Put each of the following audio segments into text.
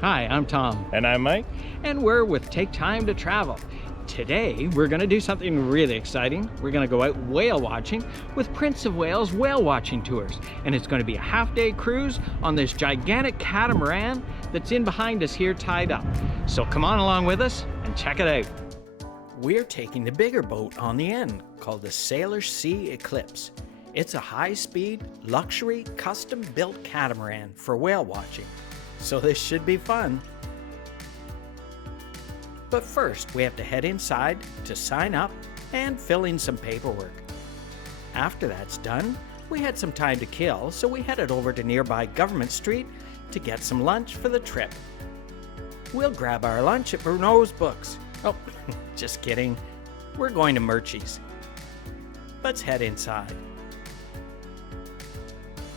Hi, I'm Tom. And I'm Mike. And we're with Take Time to Travel. Today, we're going to do something really exciting. We're going to go out whale watching with Prince of Wales whale watching tours. And it's going to be a half-day cruise on this gigantic catamaran that's in behind us here tied up. So come on along with us and check it out. We're taking the bigger boat on the end called the Salish Sea Eclipse. It's a high-speed, luxury, custom-built catamaran for whale watching. So this should be fun. But first, we have to head inside to sign up and fill in some paperwork. After that's done, we had some time to kill, so we headed over to nearby Government Street to get some lunch for the trip. We'll grab our lunch at Bruno's Books. Oh, just kidding. We're going to Murchies. Let's head inside.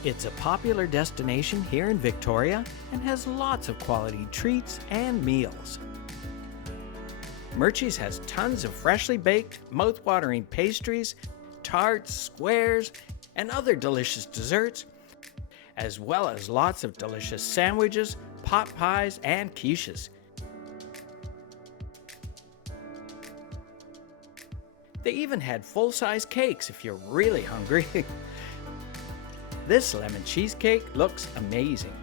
It's a popular destination here in Victoria and has lots of quality treats and meals. Murchies has tons of freshly baked, mouth-watering pastries, tarts, squares, and other delicious desserts, as well as lots of delicious sandwiches, pot pies, and quiches. They even had full-size cakes if you're really hungry. This lemon cheesecake looks amazing.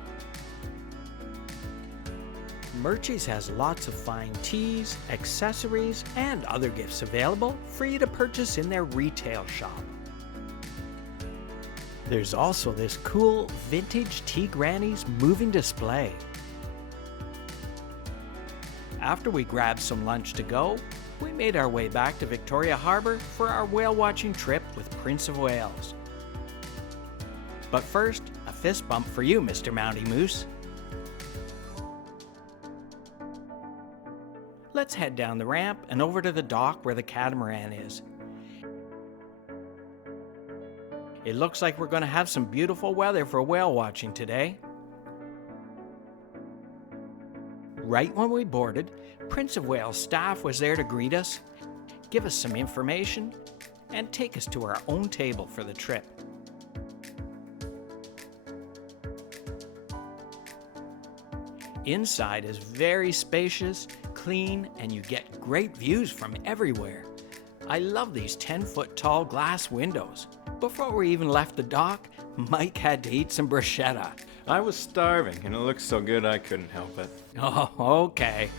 Murchies has lots of fine teas, accessories, and other gifts available for you to purchase in their retail shop. There's also this cool vintage Tea Granny's moving display. After we grabbed some lunch to go, we made our way back to Victoria Harbour for our whale watching trip with Prince of Wales. But first, a fist bump for you, Mr. Mountie Moose. Let's head down the ramp and over to the dock where the catamaran is. It looks like we're going to have some beautiful weather for whale watching today. Right when we boarded, Prince of Wales staff was there to greet us, give us some information, and take us to our own table for the trip. Inside is very spacious, clean, and you get great views from everywhere. I love these 10-foot tall glass windows. Before we even left the dock, Mike had to eat some bruschetta. I was starving, and it looked so good I couldn't help it. Oh, okay.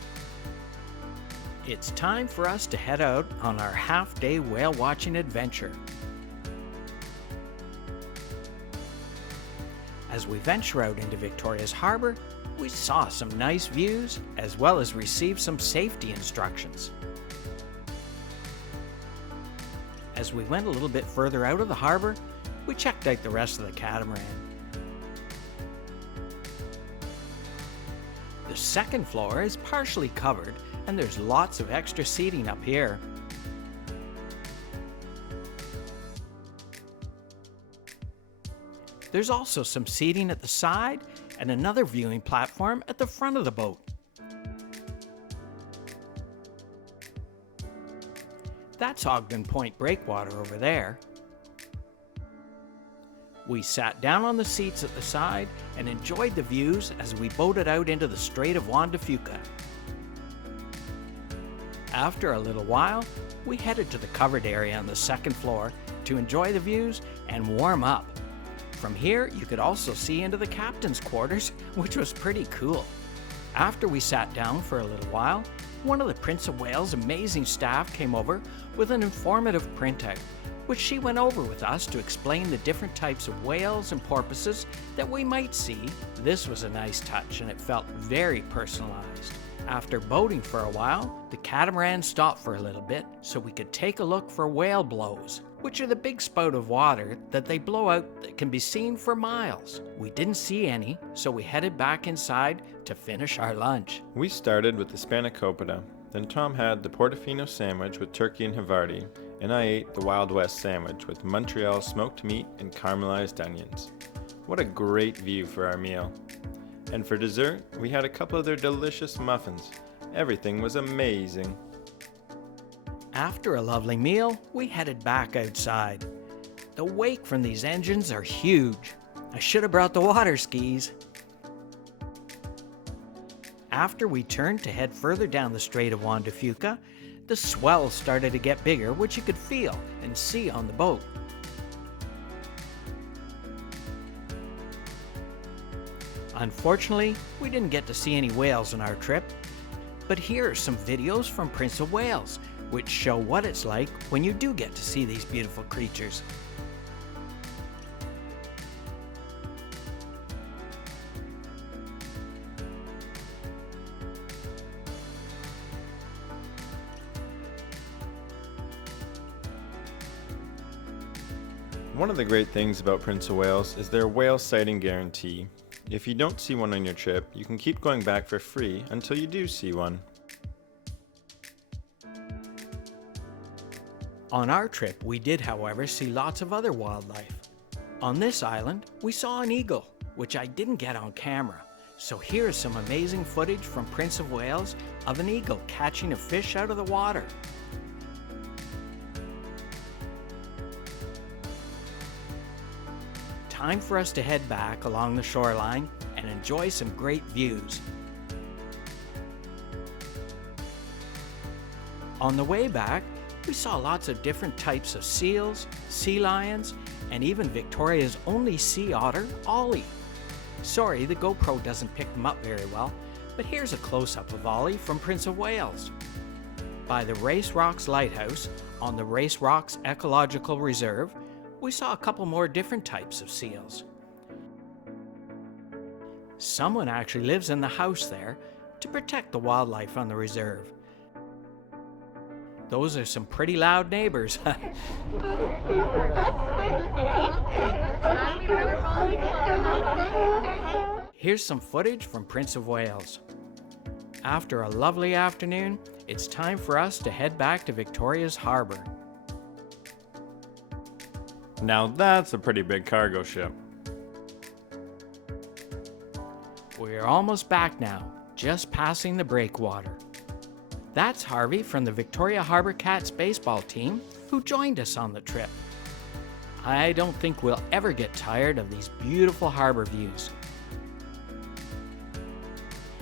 It's time for us to head out on our half-day whale watching adventure. As we venture out into Victoria's Harbour, we saw some nice views, as well as received some safety instructions. As we went a little bit further out of the harbour, we checked out the rest of the catamaran. The second floor is partially covered, and there's lots of extra seating up here. There's also some seating at the side and another viewing platform at the front of the boat. That's Ogden Point Breakwater over there. We sat down on the seats at the side and enjoyed the views as we boated out into the Strait of Juan de Fuca. After a little while, we headed to the covered area on the second floor to enjoy the views and warm up. From here, you could also see into the captain's quarters, which was pretty cool. After we sat down for a little while, one of the Prince of Wales' amazing staff came over with an informative printout, which she went over with us to explain the different types of whales and porpoises that we might see. This was a nice touch, and it felt very personalized. After boating for a while, the catamaran stopped for a little bit so we could take a look for whale blows, which are the big spout of water that they blow out that can be seen for miles. We didn't see any, so we headed back inside to finish our lunch. We started with the spanakopita, then Tom had the Portofino sandwich with turkey and Havarti, and I ate the Wild West sandwich with Montreal smoked meat and caramelized onions. What a great view for our meal. And for dessert, we had a couple of their delicious muffins. Everything was amazing. After a lovely meal, we headed back outside. The wake from these engines are huge. I should have brought the water skis. after we turned to head further down the Strait of Juan de Fuca, the swells started to get bigger, which you could feel and see on the boat. Unfortunately, we didn't get to see any whales on our trip, but here are some videos from Prince of Wales, which show what it's like when you do get to see these beautiful creatures. One of the great things about Prince of Wales is their whale sighting guarantee. If you don't see one on your trip, you can keep going back for free until you do see one. On our trip, we did, however, see lots of other wildlife. On this island, we saw an eagle, which I didn't get on camera. So here's some amazing footage from Prince of Wales of an eagle catching a fish out of the water. Time for us to head back along the shoreline and enjoy some great views. On the way back, we saw lots of different types of seals, sea lions, and even Victoria's only sea otter, Ollie. Sorry, the GoPro doesn't pick them up very well, but here's a close-up of Ollie from Prince of Wales. By the Race Rocks Lighthouse on the Race Rocks Ecological Reserve, we saw a couple more different types of seals. Someone actually lives in the house there to protect the wildlife on the reserve. Those are some pretty loud neighbors. Here's some footage from Prince of Wales. After a lovely afternoon, it's time for us to head back to Victoria's Harbour. Now that's a pretty big cargo ship. We're almost back now, just passing the breakwater. That's Harvey from the Victoria Harbour Cats baseball team who joined us on the trip. I don't think we'll ever get tired of these beautiful harbour views.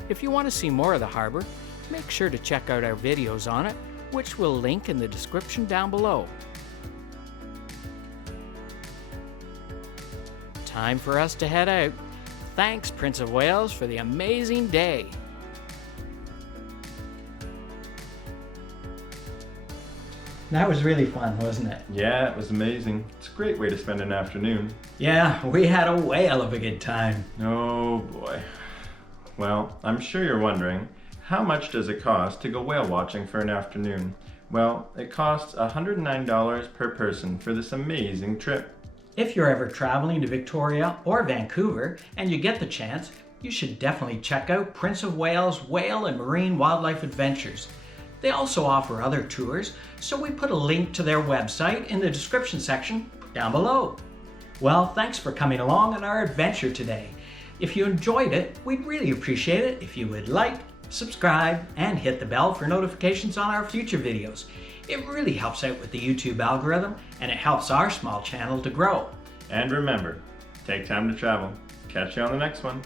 If you want to see more of the harbour, make sure to check out our videos on it, which we'll link in the description down below. Time for us to head out. Thanks, Prince of Wales, for the amazing day. That was really fun, wasn't it? Yeah, it was amazing. It's a great way to spend an afternoon. Yeah, we had a whale of a good time. Oh boy. Well, I'm sure you're wondering, how much does it cost to go whale watching for an afternoon? Well, it costs $109 per person for this amazing trip. If you're ever traveling to Victoria or Vancouver and you get the chance, you should definitely check out Prince of Wales Whale and Marine Wildlife Adventures. They also offer other tours, so we put a link to their website in the description section down below. Well, thanks for coming along on our adventure today. If you enjoyed it, we'd really appreciate it if you would like, subscribe, and hit the bell for notifications on our future videos. It really helps out with the YouTube algorithm, and it helps our small channel to grow. And remember, take time to travel. Catch you on the next one.